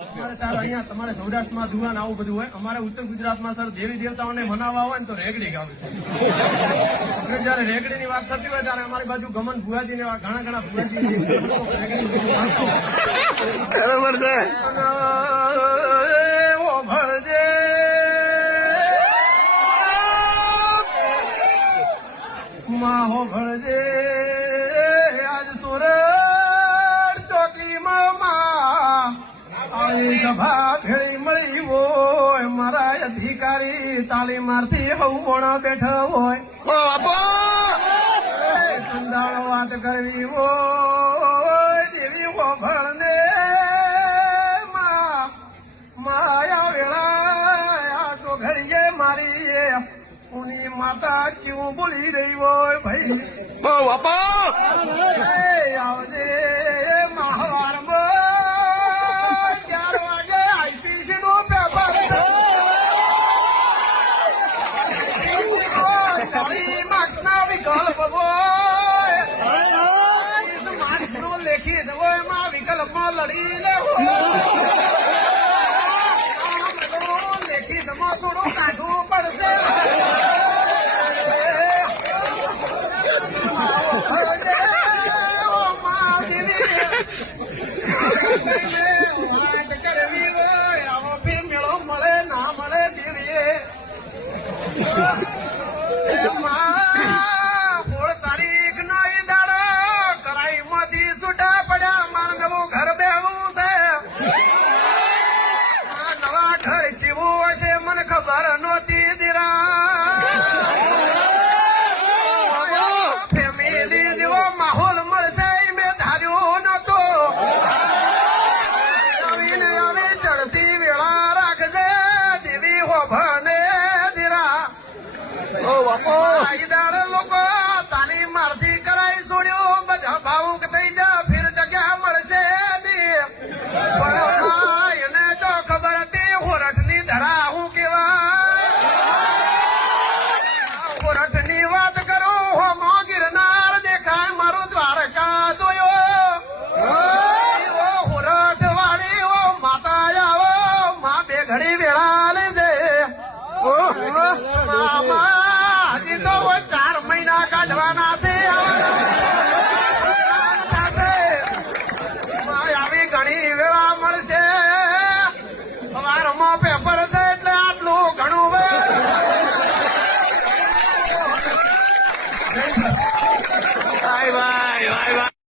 તમારે સૌરાષ્ટ્રમાં ધુવાન આવું બધું હોય. અમારે ઉત્તર ગુજરાતમાં સર દેવી દેવતાઓને મનાવવા હોય ને તો રેગડી ગાવે છે. જયારે રેગડીની વાત થતી હોય ત્યારે અમારી બાજુ ગમન ભુવાજી ને ઘણા ભુવાજી બરાબર છે. ભળજે માહો ભળજે આજ સુરત ચોકીમાં સભા ભેળી મળી હોય મારા અધિકારી તાળી મારથી હવોણા બેઠા હોય સંદાળ વાત કરવી હોય દેવી હોભળને માયા વેળા તો ઘડીએ મારી ઉની માતા ક્યું બોલી રહી હોય ભાઈ આવજે મહાવારમાં 11 વાગે આઈપીસી નું પેપર માર્ક્સ ના વિકલ્પ હોય માર્ક્સ નો લેખિત હોય એમાં વિકલ્પમાં લડી લેવો લેખિતમાં થોડું કાઢવું પડશે. કરવી હોય આવો બી મેળો મળે ના મળે દેવીએ 16 તારીખ નો ઈ દાડો કરાઈ માંથી છૂટા પડ્યા મારે નવું ઘર બેવું છે. નવા ઘર જીવું હશે મને ખબર નહોતી દીરા ફેમિલી જેવો માહોલ મળશે મેં ધાર્યું નતો. ચડતી વેળા રાખજે દેવી હોભળને દીરા